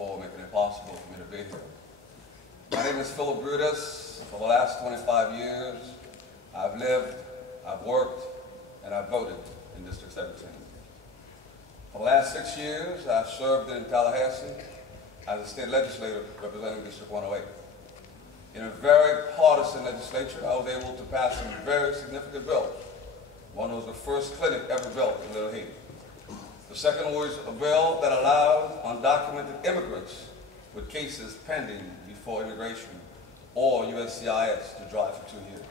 for making it possible for me to be here. My name is BRUTUS. For the last 25 years, I've lived, I've worked, and I've voted in District 17. For the last 6 years, I've served in Tallahassee as a state legislator representing District 108. In a very partisan legislature, I was able to pass some very significant bills. One was the first clinic ever built in Little Haiti. The second was a bill that allowed undocumented immigrants with cases pending before immigration or USCIS to drive for 2 years.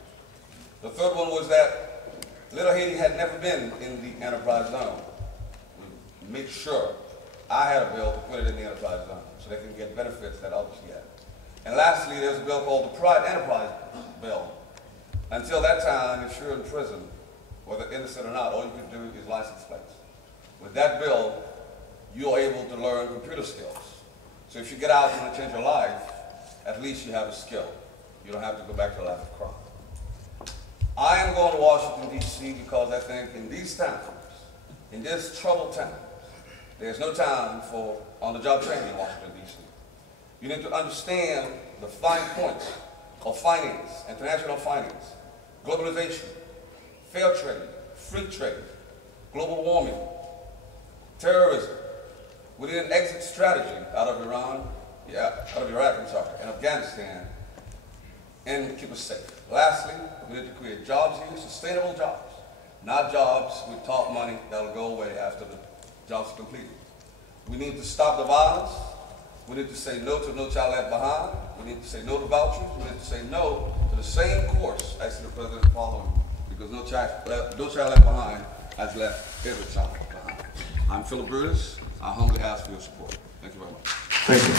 The third one was that Little Haiti had never been in the enterprise zone. We made sure I had a bill to put it in the enterprise zone so they can get benefits that others get. And lastly, there's a bill called the Private Enterprise Bill. Until that time, if you're in prison, whether innocent or not, all you can do is license plates. With that bill, you're able to learn computer skills. So if you get out and want to change your life, at least you have a skill. You don't have to go back to a life of crime. I am going to Washington, D.C. because I think in these times, in this troubled times, there's no time for on-the-job training in Washington, D.C. You need to understand the fine points of finance, international finance, globalization, fair trade, free trade, global warming, terrorism. We need an exit strategy out of Iraq, and Afghanistan, and keep us safe. Lastly, we need to create jobs here, sustainable jobs, not jobs with top money that'll go away after the jobs are completed. We need to stop the violence. We need to say no to No Child Left Behind. We need to say no to vouchers. We need to say no to the same course I see the president following, because No Child Left Behind has left every child behind. I'm BRUTUS. I humbly ask for your support. Thank you very much. Thank you.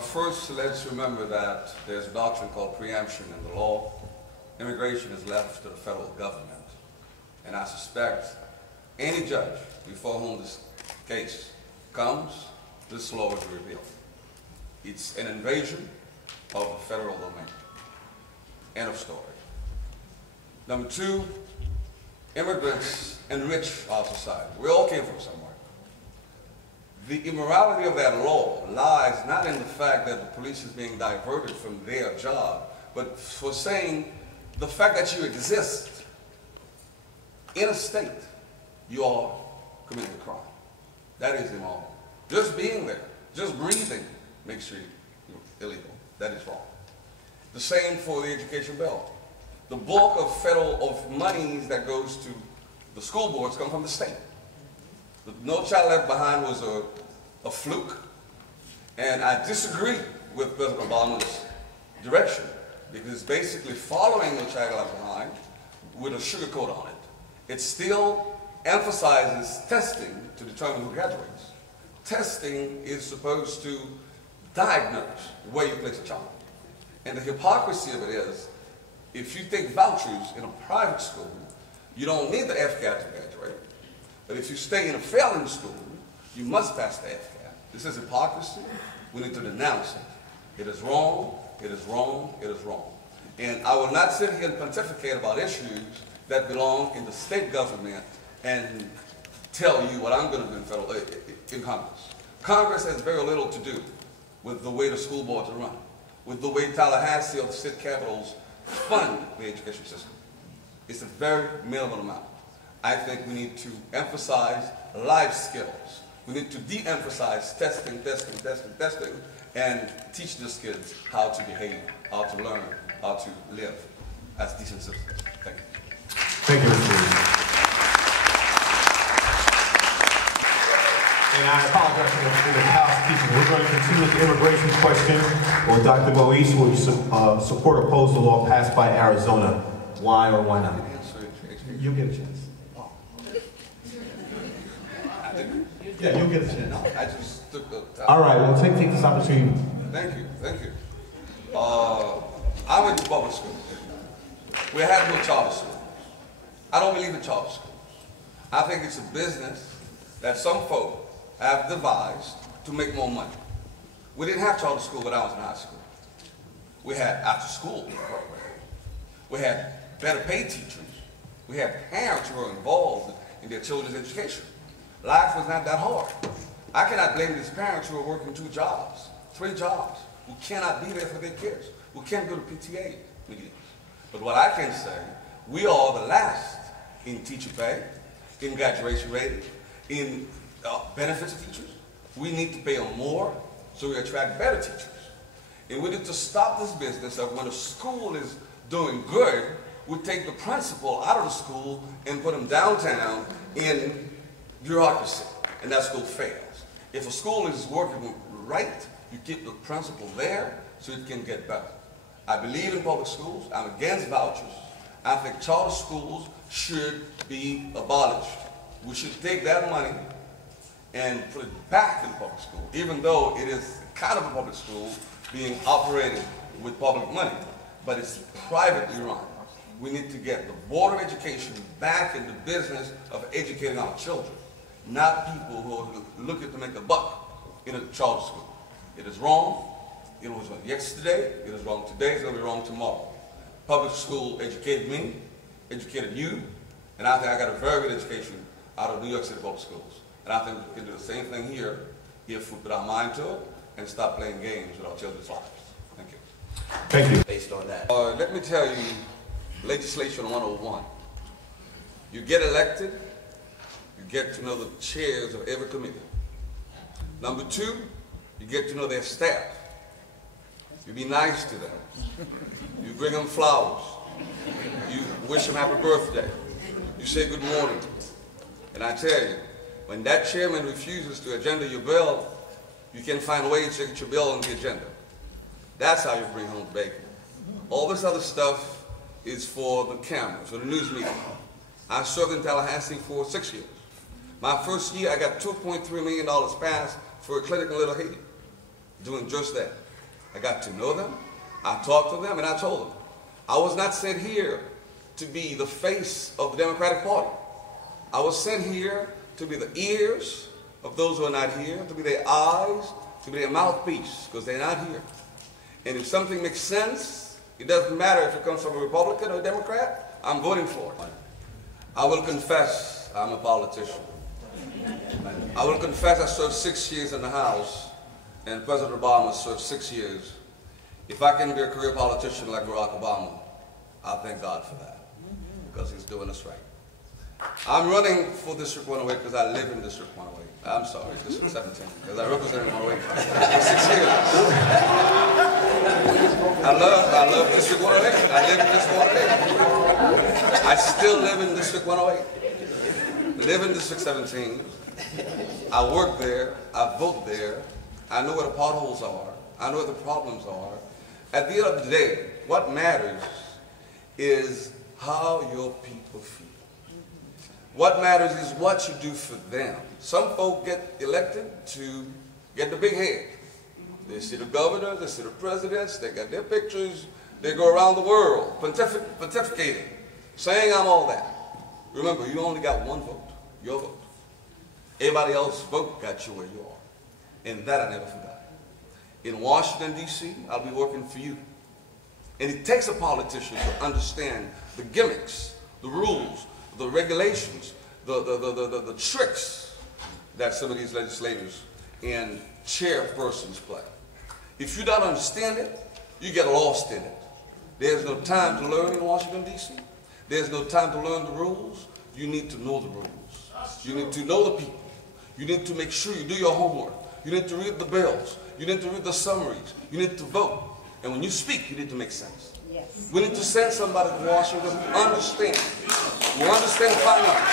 First, let's remember that there's a doctrine called preemption in the law. Immigration is left to the federal government. And I suspect any judge before whom this case comes, this law is revealed. It's an invasion of the federal domain. End of story. Number two, immigrants enrich our society. We all came from somewhere. The immorality of that law lies not in the fact that the police is being diverted from their job, but for saying the fact that you exist in a state, you are committing a crime. That is immoral. Just being there, just breathing makes you illegal. That is wrong. The same for the education bill. The bulk of federal monies that goes to the school boards come from the state. The No Child Left Behind was a fluke, and I disagree with President Obama's direction, because it's basically following No Child Left Behind with a sugar coat on it. It still emphasizes testing to determine who graduates. Testing is supposed to diagnose where you place a child. And the hypocrisy of it is, if you take vouchers in a private school, you don't need the FCAT to graduate. But if you stay in a failing school, you must pass the FCAT. This is hypocrisy. We need to denounce it. It is wrong, it is wrong, it is wrong. And I will not sit here and pontificate about issues that belong in the state government and tell you what I'm going to do in Congress. Congress has very little to do with the way the school boards are run, with the way Tallahassee or the state capitals fund the education system. It's a very minimal amount. I think we need to emphasize life skills. We need to de-emphasize testing, and teach these kids how to behave, how to learn, how to live as decent citizens. Thank you. Thank you, Mr. And I apologize for the housekeeping. We're going to continue with the immigration question. Or Dr. Moise, will you support or oppose the law passed by Arizona? Why or why not? You'll get a chance. Yeah, you'll get a chance. I just took the time. All right, well, take this opportunity. Thank you, thank you. I went to public school. We had no charter schools. I don't believe in charter schools. I think it's a business that some folk have devised to make more money. We didn't have charter school when I was in high school. We had after-school programs. We had better paid teachers. We had parents who were involved in their children's education. Life was not that hard. I blame these parents who are working 2 jobs, 3 jobs, who cannot be there for their kids, who can't go to PTA meetings. But what I can say, we are the last in teacher pay, in graduation rate, in benefits of teachers. We need to pay them more so we attract better teachers. And we need to stop this business of when a school is doing good, we take the principal out of the school and put him downtown in bureaucracy, and that school fails. If a school is working right, you keep the principal there so it can get better. I believe in public schools. I'm against vouchers. I think charter schools should be abolished. We should take that money and put it back in public school, even though it is kind of a public school being operated with public money, but it's privately run. We need to get the Board of Education back in the business of educating our children, not people who are looking to make a buck in a charter school. It is wrong. It was wrong yesterday. It is wrong today. It's going to be wrong tomorrow. Public school educated me, educated you, and I think I got a very good education out of New York City public schools. And I think we can do the same thing here if we put our mind to it and stop playing games with our children's lives. Thank you. Thank you. Based on that. Let me tell you, legislation 101. You get elected, you get to know the chairs of every committee. Number 2, you get to know their staff. You be nice to them. You bring them flowers. You wish them happy birthday. You say good morning. And I tell you, when that chairman refuses to agenda your bill, you can find ways to get your bill on the agenda. That's how you bring home the bacon. All this other stuff is for the cameras, for the news media. I served in Tallahassee for 6 years. My first year, I got $2.3 million passed for a clinic in Little Haiti, doing just that. I got to know them, I talked to them, and I told them, I was not sent here to be the face of the Democratic Party. I was sent here to be the ears of those who are not here, to be their eyes, to be their mouthpiece, because they're not here. And if something makes sense, it doesn't matter if it comes from a Republican or a Democrat, I'm voting for it. I will confess I'm a politician. I will confess I served 6 years in the House, and President Obama served 6 years. If I can be a career politician like Barack Obama, I thank God for that, because he's doing us right. I'm running for District 108 because I live in District 108. I'm sorry, District 17, because I represented 108 for 6 years. I love District 108. I live in District 108. I still live in District 108. Live in District 17. I work there. I vote there. I know where the potholes are. I know where the problems are. At the end of the day, what matters is how your people feel. What matters is what you do for them. Some folk get elected to get the big head. They see the governors, they see the presidents, they got their pictures, they go around the world pontificating, saying I'm all that. Remember, you only got one vote, your vote. Everybody else's vote got you where you are. And that I never forgot. In Washington, D.C., I'll be working for you. And it takes a politician to understand the gimmicks, the rules, the regulations, the tricks that some of these legislators and chairpersons play. If you don't understand it, you get lost in it. There's no time to learn in Washington, D.C. There's no time to learn the rules. You need to know the rules. You need to know the people. You need to make sure you do your homework. You need to read the bills. You need to read the summaries. You need to vote. And when you speak, you need to make sense. Yes. We need to send somebody to Washington who understands. Who understand finance,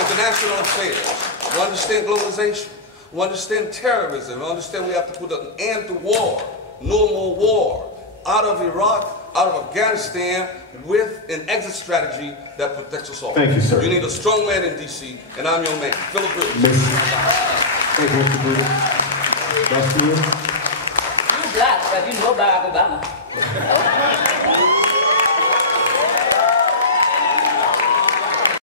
international affairs, who understand globalization, who understand terrorism, who understand we have to put an end to war, no more war, out of Iraq, out of Afghanistan, with an exit strategy that protects us all. Thank you, sir. You need a strong man in D.C., and I'm your man, Philip Brutus. Thank you, Mr. Brutus. Back to you. You black, but you know Barack Obama.